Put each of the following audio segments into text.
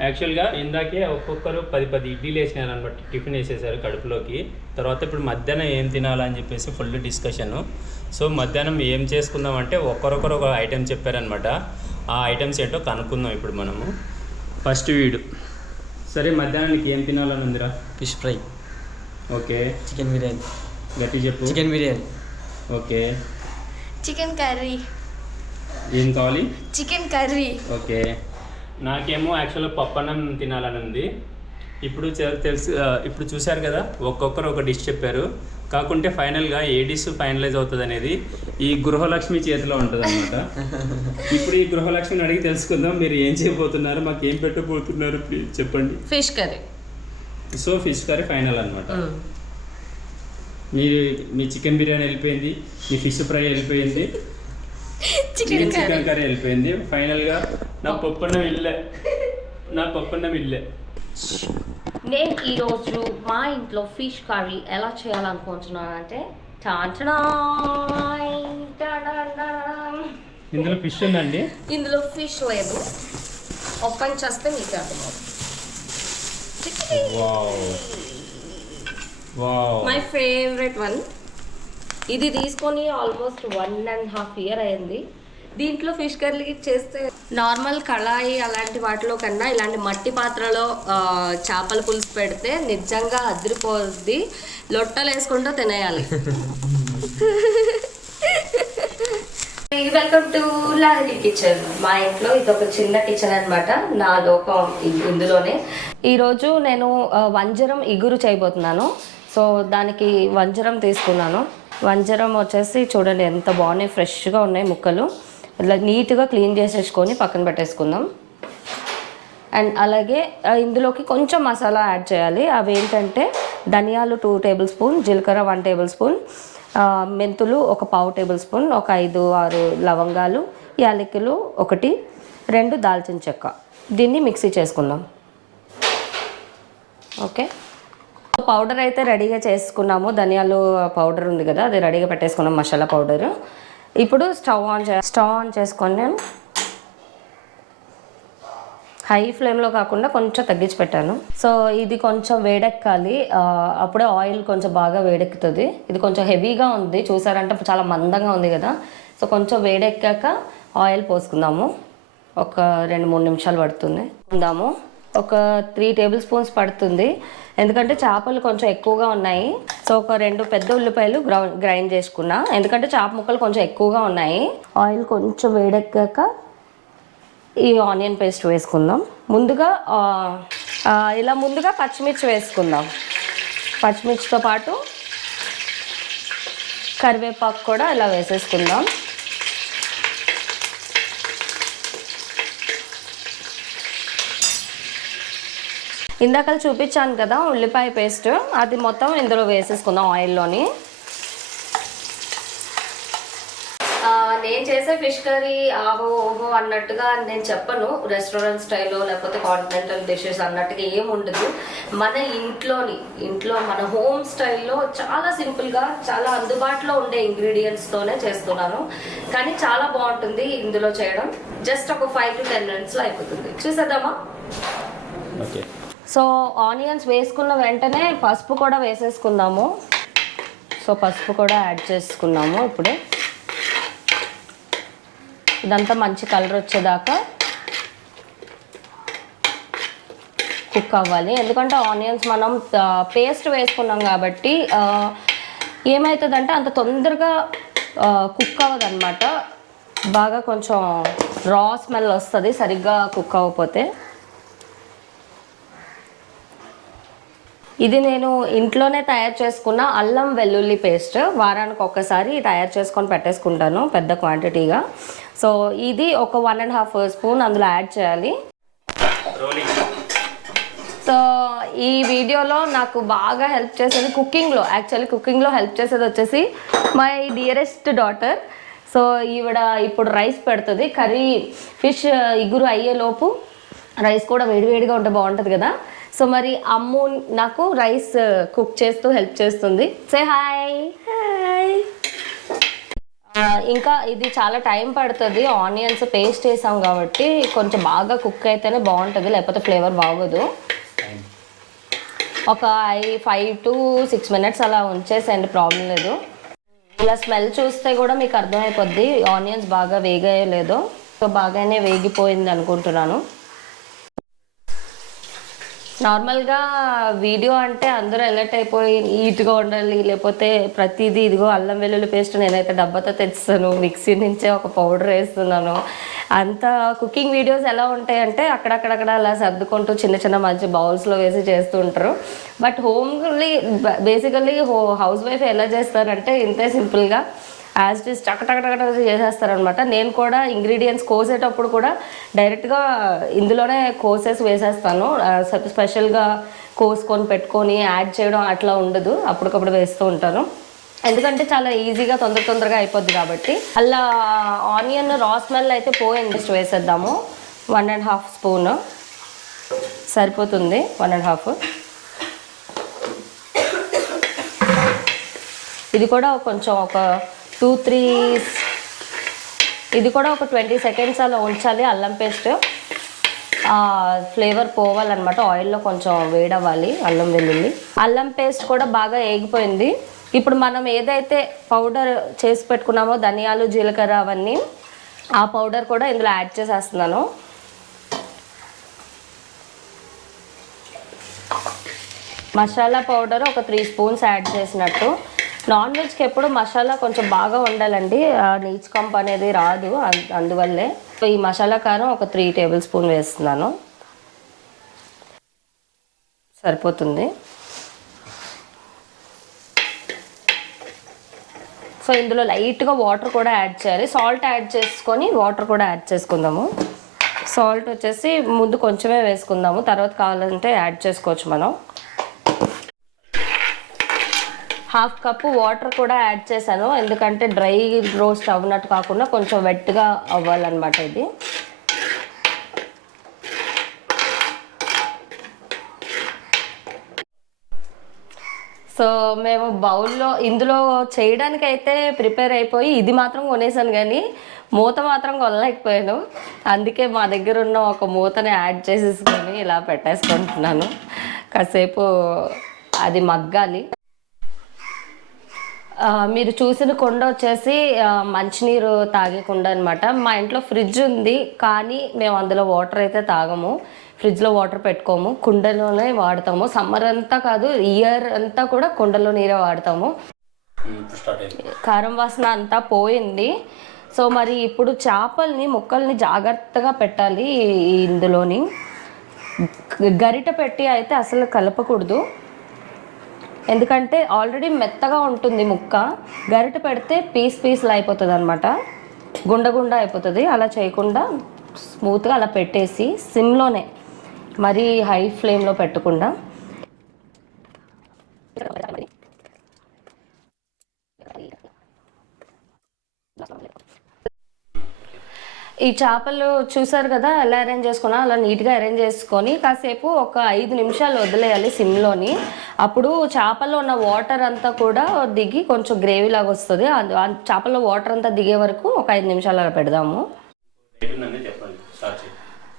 యాక్చువల్గా ఇందాకే ఒక్కొక్కరు పది పది ఇడ్లీలు వేసినారు అనమాట టిఫిన్ వేసేసారు కడుపులోకి. తర్వాత ఇప్పుడు మధ్యాహ్నం ఏం తినాలని చెప్పేసి ఫుల్ డిస్కషన్. సో మధ్యాహ్నం ఏం చేసుకుందాం అంటే ఒక్కరొకరు ఒక ఐటెం చెప్పారనమాట. ఆ ఐటమ్స్ ఏంటో కనుక్కుందాం ఇప్పుడు మనము. ఫస్ట్ వీడు. సరే మధ్యాహ్నానికి ఏం తినాలని ఉందిరా? Fish fry. Okay. Chicken biryani. గట్టి చెప్పు. Chicken biryani. Okay. Chicken curry. ఏం కావాలి? Chicken curry. ఓకే. నాకేమో యాక్చువల్గా పప్పన్నం తినాలని ఉంది ఇప్పుడు తెలుసు ఇప్పుడు చూశారు కదా ఒక్కొక్కరు ఒక డిష్ చెప్పారు. కాకుంటే ఫైనల్గా ఏ డిష్ ఫైనలైజ్ అవుతుంది అనేది ఈ గృహలక్ష్మి చేతిలో ఉంటుంది అనమాట ఇప్పుడు ఈ గృహలక్ష్మిని అడిగి తెలుసుకుందాం మీరు ఏం చేయబోతున్నారు మాకు ఏం పెట్టబోతున్నారు ప్లీజ్ చెప్పండి. Fish curry. So fish curry final అనమాట మీ మీ చికెన్ బిర్యానీ వెళ్ళిపోయింది మీ ఫిష్ ఫ్రై వెళ్ళిపోయింది చికెన్ కర్రీ. వెళ్ళిపోయింది. ఫైనల్గా నా పప్పన్నం ఇల్లే నా పప్పన్నం ఇల్లే నేను ఈరోజు మా ఇంట్లో ఫిష్ కర్రీ ఎలా చేయాలనుకుంటున్నానంటే. ఇందులో ఫిష్ ఉందండి. ఇందులో ఫిష్ లేదు. ఓపెన్ చేస్తే మీకు అర్థమవుతుంది. My favourite one. ఇది తీసుకొని almost one and half year అయింది. దీంట్లో ఫిష్ కర్రీ చేస్తే నార్మల్ కళాయి అలాంటి వాటిలో కన్నా ఇలాంటి మట్టి పాత్రలో చేపల పులుసు పెడితే నిజంగా అదిరిపోద్ది. లొట్టలు వేసుకుంటూ తినేయాలి. వెల్కమ్ టు లారీ కిచెన్ మా ఇంట్లో ఇది ఒక చిన్న కిచెన్ అన్నమాట. నా లోకం ఇందులోనే. ఈరోజు నేను వంజరం ఇగురు చేయబోతున్నాను. సో దానికి వంజరం తీసుకున్నాను. వంజరం వచ్చేసి చూడండి ఎంత బాగున్నాయి ఫ్రెష్గా ఉన్నాయి ముక్కలు. ఇట్లా నీట్గా క్లీన్ చేసేసుకొని పక్కన పెట్టేసుకుందాం. అండ్ అలాగే ఇందులోకి కొంచెం మసాలా యాడ్ చేయాలి. అవి ఏంటంటే ధనియాలు టూ టేబుల్ స్పూన్ జీలకర్ర వన్ టేబుల్ స్పూన్ మెంతులు ఒక పావు టేబుల్ స్పూన్ ఒక ఐదు ఆరు లవంగాలు యాలకులు ఒకటి రెండు దాల్చిన చెక్క. దీన్ని మిక్సీ చేసుకుందాం. ఓకే? పౌడర్ అయితే రెడీగా చేసుకున్నాము. ధనియాలు పౌడర్ ఉంది కదా అది రెడీగా పెట్టేసుకున్నాం మసాలా పౌడర్. ఇప్పుడు స్టవ్ ఆన్ చే స్టవ్ ఆన్ చేసుకొని హై ఫ్లేమ్లో కాకుండా కొంచెం తగ్గించి పెట్టాను. సో ఇది కొంచెం వేడెక్కాలి. అప్పుడే ఆయిల్ కొంచెం బాగా వేడెక్కుతుంది. ఇది కొంచెం హెవీగా ఉంది. చూసారంటే చాలా మందంగా ఉంది కదా. సో కొంచెం వేడెక్కాక ఆయిల్ పోసుకుందాము. ఒక రెండు మూడు నిమిషాలు పడుతుంది. ఉందాము. ఒక త్రీ టేబుల్ స్పూన్స్ పడుతుంది. ఎందుకంటే చేపలు కొంచెం ఎక్కువగా ఉన్నాయి. సో ఒక రెండు పెద్ద ఉల్లిపాయలు గ్రైండ్ చేసుకున్నా. ఎందుకంటే చేప ముక్కలు కొంచెం ఎక్కువగా ఉన్నాయి. ఆయిల్ కొంచెం వేడెక్కాక ఈ ఆనియన్ పేస్ట్ వేసుకుందాం. ముందుగా ఇలా ముందుగా పచ్చిమిర్చి వేసుకుందాం. పచ్చిమిర్చితో పాటు కరివేపాకు కూడా ఇలా వేసేసుకుందాం. ఇందాక చూపించాను కదా ఉల్లిపాయ పేస్ట్. అది మొత్తం ఇందులో వేసేసుకుందాం ఆయిల్లోని. నేను చేసే ఫిష్ కర్రీ ఆహో ఓహో అన్నట్టుగా నేను చెప్పను. రెస్టారెంట్ స్టైల్లో లేకపోతే కాంటినెంటల్ డిషెస్ అన్నట్టుగా ఏం ఉండదు. మన ఇంట్లోని ఇంట్లో మన హోమ్ స్టైల్లో చాలా సింపుల్గా చాలా అందుబాటులో ఉండే ఇంగ్రీడియంట్స్ తోనే చేస్తున్నాను. కానీ చాలా బాగుంటుంది ఇందులో చేయడం. జస్ట్ ఒక ఫైవ్ టు టెన్ మినిట్స్లో అయిపోతుంది. చూసేద్దామా? ఓకే. సో ఆనియన్స్ వేసుకున్న వెంటనే పసుపు కూడా వేసేసుకుందాము. సో పసుపు కూడా యాడ్ చేసుకున్నాము ఇప్పుడే. ఇదంతా మంచి కలర్ వచ్చేదాకా కుక్ అవ్వాలి. ఎందుకంటే ఆనియన్స్ మనం పేస్ట్ వేసుకున్నాం కాబట్టి ఏమవుతుందంటే అంత తొందరగా కుక్ అవ్వదన్నమాట. బాగా కొంచెం రా స్మెల్ వస్తుంది సరిగ్గా కుక్ అవ్వకపోతే. ఇది నేను ఇంట్లోనే తయారు చేసుకున్న అల్లం వెల్లుల్లి పేస్ట్. వారానికి ఒక్కసారి తయారు చేసుకొని పెట్టేసుకుంటాను పెద్ద క్వాంటిటీగా సో ఇది ఒక వన్ అండ్ హాఫ్ స్పూన్ అందులో యాడ్ చేయాలి. సో ఈ వీడియోలో నాకు బాగా హెల్ప్ చేసేది కుకింగ్లో యాక్చువల్లీ కుకింగ్లో హెల్ప్ చేసేది వచ్చేసి మై డియరెస్ట్ డాటర్ సో ఈవిడ ఇప్పుడు రైస్ పెడుతుంది. కర్రీ ఫిష్ ఇగురు అయ్యేలోపు రైస్ కూడా వేడివేడిగా ఉంటే బాగుంటుంది కదా. సో మరి అమ్ము నాకు రైస్ కుక్ చేస్తూ హెల్ప్ చేస్తుంది. సే హాయ్ హాయ్ ఇంకా ఇది చాలా టైం పడుతుంది. ఆనియన్స్ పేస్ట్ వేసాం కాబట్టి కొంచెం బాగా కుక్ అయితేనే బాగుంటుంది లేకపోతే ఫ్లేవర్ బాగోదు. ఒక ఐ ఫైవ్ టు సిక్స్ మినిట్స్ అలా ఉంచేసేయండి ప్రాబ్లం లేదు. ఇలా స్మెల్ చూస్తే కూడా మీకు అర్థమైపోద్ది ఆనియన్స్ బాగా వేగాయో లేదో. సో బాగానే వేగిపోయింది అనుకుంటున్నాను. నార్మల్గా వీడియో అంటే అందరూ ఎలర్ట్ అయిపోయి నీట్గా ఉండాలి లేకపోతే ప్రతిదీ ఇదిగో అల్లం వెల్లుల్లి పేస్ట్ నేనైతే డబ్బాతో తెచ్చాను మిక్సీ నుంచే ఒక పౌడర్ వేస్తున్నాను. అంత కుకింగ్ వీడియోస్ ఎలా ఉంటాయంటే అక్కడక్కడక్కడ అలా సర్దుకుంటూ చిన్న చిన్న మంచి బౌల్స్లో వేసి చేస్తూ ఉంటారు బట్ హోమ్లీ బేసికల్లీ హో హౌస్ వైఫ్ ఎలా చేస్తారంటే ఇంతే సింపుల్గా యాజ్ ఇట్ ఇస్ టక్ టక్ చేసేస్తారనమాట నేను కూడా ఇంగ్రీడియంట్స్ కోసేటప్పుడు కూడా డైరెక్ట్గా ఇందులోనే కోసేసి వేసేస్తాను. స్పెషల్గా కోసుకొని పెట్టుకొని యాడ్ చేయడం అట్లా ఉండదు. అప్పటికప్పుడు వేస్తూ ఉంటాను. ఎందుకంటే చాలా ఈజీగా తొందర తొందరగా అయిపోద్ది కాబట్టి. అలా ఆనియన్ రా స్మెల్ అయితే పోయింది. జస్ట్ వేసేద్దాము. వన్ అండ్ హాఫ్ స్పూన్ సరిపోతుంది. వన్ అండ్ హాఫ్ ఇది కూడా కొంచెం ఒక టూ త్రీ ఇది కూడా ఒక ట్వంటీ సెకండ్స్ అలా ఉంచాలి అల్లం పేస్ట్. ఫ్లేవర్ పోవాలన్నమాట ఆయిల్లో కొంచెం వేడవ్వాలి అల్లం వెల్లుల్లి. అల్లం పేస్ట్ కూడా బాగా ఏగిపోయింది. ఇప్పుడు మనం ఏదైతే పౌడర్ చేసి పెట్టుకున్నామో ధనియాలు జీలకర్ర అవన్నీ ఆ పౌడర్ కూడా ఇందులో యాడ్ చేసేస్తున్నాను. మసాలా పౌడర్ ఒక త్రీ స్పూన్స్ యాడ్ చేసినట్టు. నాన్ వెజ్కి ఎప్పుడు మసాలా కొంచెం బాగా ఉండాలండి ఆ నీచ్ కంప్ అనేది రాదు. అందువల్లే సో ఈ మసాలా కారం ఒక త్రీ టేబుల్ స్పూన్ వేస్తున్నాను. సరిపోతుంది. సో ఇందులో లైట్గా వాటర్ కూడా యాడ్ చేయాలి. సాల్ట్ యాడ్ చేసుకొని వాటర్ కూడా యాడ్ చేసుకుందాము. సాల్ట్ వచ్చేసి ముందు కొంచెమే వేసుకుందాము. తర్వాత కావాలంటే యాడ్ చేసుకోవచ్చు మనం. హాఫ్ కప్పు వాటర్ కూడా యాడ్ చేశాను. ఎందుకంటే డ్రై రోస్ట్ అవ్వనట్టు కాకుండా కొంచెం వెట్గా అవ్వాలన్నమాట ఇది. సో మేము బౌల్లో ఇందులో చేయడానికి అయితే ప్రిపేర్ అయిపోయి ఇది మాత్రం కొనేసాను కానీ మూత మాత్రం కొనలేకపోయాను. అందుకే మా దగ్గర ఉన్న ఒక మూతని యాడ్ చేసేసుకొని ఇలా పెట్టేసుకుంటున్నాను. కాసేపు అది మగ్గాలి. మీరు చూసిన కుండ వచ్చేసి మంచినీరు తాగే కుండ అనమాట మా ఇంట్లో ఫ్రిడ్జ్ ఉంది కానీ మేము అందులో వాటర్ అయితే తాగము. ఫ్రిడ్జ్లో వాటర్ పెట్టుకోము కుండలోనే వాడతాము. సమ్మర్ అంతా కాదు ఇయర్ అంతా కూడా కుండలో నీరే వాడతాము. కారం వాసన అంతా పోయింది. సో మరి ఇప్పుడు చేపల్ని ముక్కల్ని జాగ్రత్తగా పెట్టాలి ఇందులోని. గరిట పెట్టి అయితే అసలు కలపకూడదు. ఎందుకంటే ఆల్రెడీ మెత్తగా ఉంటుంది ముక్క. గరిట పెడితే పీస్ పీస్లు అయిపోతుంది అనమాట గుండ గుండ అయిపోతుంది. అలా చేయకుండా స్మూత్గా అలా పెట్టేసి సిమ్లోనే మరీ హై ఫ్లేమ్లో పెట్టకుండా ఈ చేపలు చూసారు కదా? ఎలా అరేంజ్ చేసుకున్నా? అలా నీట్గా అరేంజ్ చేసుకొని కాసేపు ఒక ఐదు నిమిషాలు వదిలేయాలి సిమ్లోని. అప్పుడు చేపల్లో ఉన్న వాటర్ అంతా కూడా దిగి కొంచెం గ్రేవీ లాగా వస్తుంది. ఆ చేపల్లో వాటర్ అంతా దిగే వరకు ఒక ఐదు నిమిషాలు అలా పెడదాము.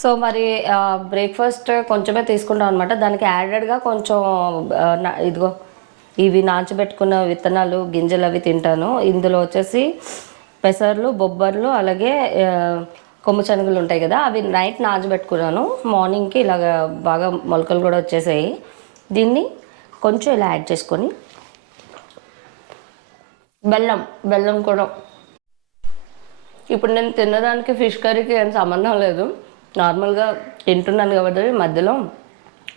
సో మరి బ్రేక్ఫాస్ట్ కొంచెమే తీసుకుంటాం అనమాట దానికి యాడెడ్గా కొంచెం ఇదిగో ఇవి నాచబెట్టుకున్న విత్తనాలు గింజలు అవి తింటాను. ఇందులో వచ్చేసి పెసర్లు బొబ్బర్లు అలాగే ఆ, కొమ్ము శనగలు ఉంటాయి కదా అవి నైట్ నాచబెట్టుకున్నాను మార్నింగ్కి ఇలాగ బాగా మొలకలు కూడా వచ్చేసాయి. దీన్ని కొంచెం ఇలా యాడ్ చేసుకొని బెల్లం బెల్లం కూడా. ఇప్పుడు నేను తినడానికి ఫిష్ కర్రీకి ఏం సంబంధం లేదు. నార్మల్గా తింటున్నాను కాబట్టి మధ్యలో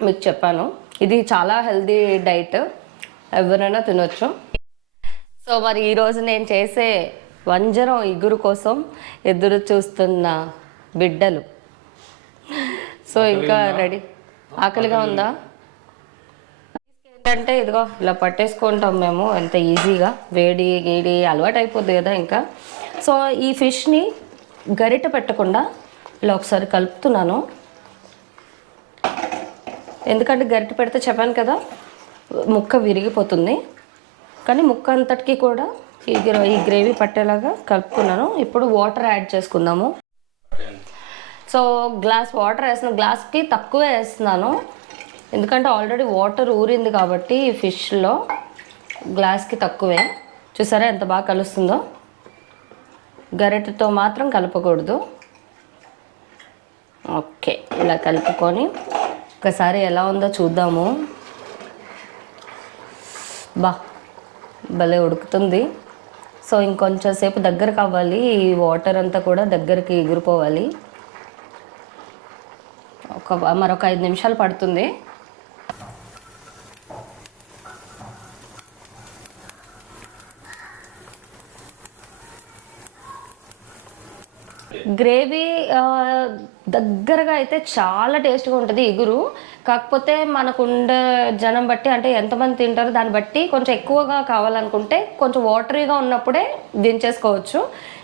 మీకు చెప్పాను. ఇది చాలా హెల్దీ డైట్. ఎవరైనా తినొచ్చు. సో మరి ఈరోజు నేను చేసే వంజరం ఇగురు కోసం ఎదురు చూస్తున్న బిడ్డలు. సో ఇంకా రెడీ. ఆకలిగా ఉందా? ఏంటంటే ఇదిగో ఇలా పట్టేసుకుంటాం మేము ఎంత ఈజీగా. వేడి గేడి అలవాటు అయిపోద్ది కదా ఇంకా. సో ఈ ఫిష్ని గరిట పెట్టకుండా ఇలా ఒకసారి కలుపుతున్నాను. ఎందుకంటే గరిట పెడితే చెప్పాను కదా ముక్క విరిగిపోతుంది. కానీ ముక్క అంతటికి కూడా ఈ ఈ గ్రేవీ పట్టేలాగా కలుపుకున్నాను ఇప్పుడు వాటర్ యాడ్ చేసుకుందాము. సో గ్లాస్ వాటర్ వేసిన గ్లాస్కి తక్కువే వేస్తున్నాను. ఎందుకంటే ఆల్రెడీ వాటర్ ఊరింది కాబట్టి ఫిష్లో గ్లాస్కి తక్కువే. చూసారా ఎంత బాగా కలుస్తుందో? గరిటెతో మాత్రం కలపకూడదు. ఓకే ఇలా కలుపుకొని ఒకసారి ఎలా ఉందో చూద్దాము. బా భలే ఉడుకుతుంది. సో ఇంకొంచెం సేపు దగ్గరకు అవ్వాలి. ఈ వాటర్ అంతా కూడా దగ్గరికి ఎగిరిపోవాలి. ఒక మరొక ఐదు నిమిషాలు పడుతుంది. గ్రేవీ దగ్గరగా అయితే చాలా టేస్ట్గా ఉంటుంది ఇగురు కాకపోతే మనకు ఉండే జనం బట్టి అంటే ఎంతమంది తింటారో దాన్ని బట్టి కొంచెం ఎక్కువగా కావాలనుకుంటే కొంచెం వాటరీగా ఉన్నప్పుడే దించేసుకోవచ్చు.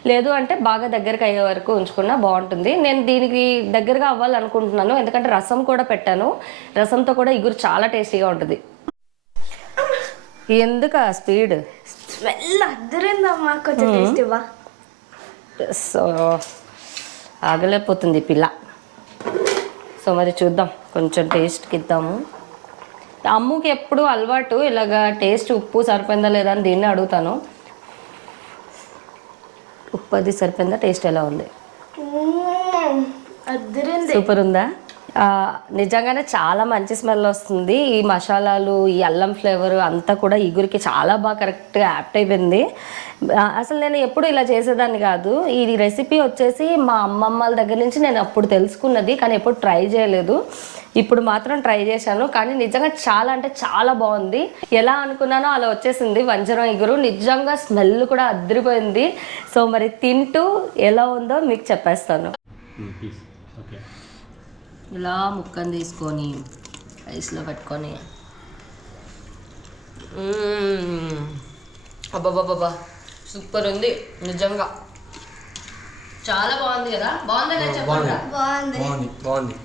లేదు అంటే బాగా దగ్గరకు అయ్యే వరకు ఉంచుకున్నా బాగుంటుంది. నేను దీనికి దగ్గరగా అవ్వాలనుకుంటున్నాను. ఎందుకంటే రసం కూడా పెట్టాను. రసంతో కూడా ఇగురు చాలా టేస్టీగా ఉంటుంది. ఎందుకు ఆ స్పీడ్? స్మెల్ అద్దరిందమ్మా. కొంచెం టేస్ట్ ఇవ్వా. సో ఆగలేకపోతుంది పిల్ల. సో మరి చూద్దాం. కొంచెం టేస్ట్కి ఇద్దాము. అమ్ముకి ఎప్పుడు అలవాటు ఇలాగా టేస్ట్ ఉప్పు సరిపోయిందా లేదా అని దీన్ని అడుగుతాను. ఉప్పు అది సరిపోయిందా? టేస్ట్ ఎలా ఉంది? సూపర్ ఉందా? నిజంగానే చాలా మంచి స్మెల్ వస్తుంది. ఈ మసాలాలు ఈ అల్లం ఫ్లేవర్ అంతా కూడా ఇగురికి చాలా బాగా కరెక్ట్గా యాప్ట్ అయిపోయింది. అసలు నేను ఎప్పుడు ఇలా చేసేదాన్ని కాదు. ఈ రెసిపీ వచ్చేసి మా అమ్మమ్మల దగ్గర నుంచి నేను అప్పుడు తెలుసుకున్నది కానీ ఎప్పుడు ట్రై చేయలేదు. ఇప్పుడు మాత్రం ట్రై చేశాను. కానీ నిజంగా చాలా అంటే చాలా బాగుంది. ఎలా అనుకున్నానో అలా వచ్చేసింది. వంజరం ఇగురు. నిజంగా స్మెల్ కూడా అదిరిపోయింది సో మరి తింటూ ఎలా ఉందో మీకు చెప్పేస్తాను. Hmm, ఓకే ఇలా ముక్కను తీసుకొని రైస్లో పెట్టుకొని. అబ్బబ్బబ్బబ్బా. సూపర్ ఉంది నిజంగా. చాలా బాగుంది కదా? చెప్పండి బాగుంది బాగుంది.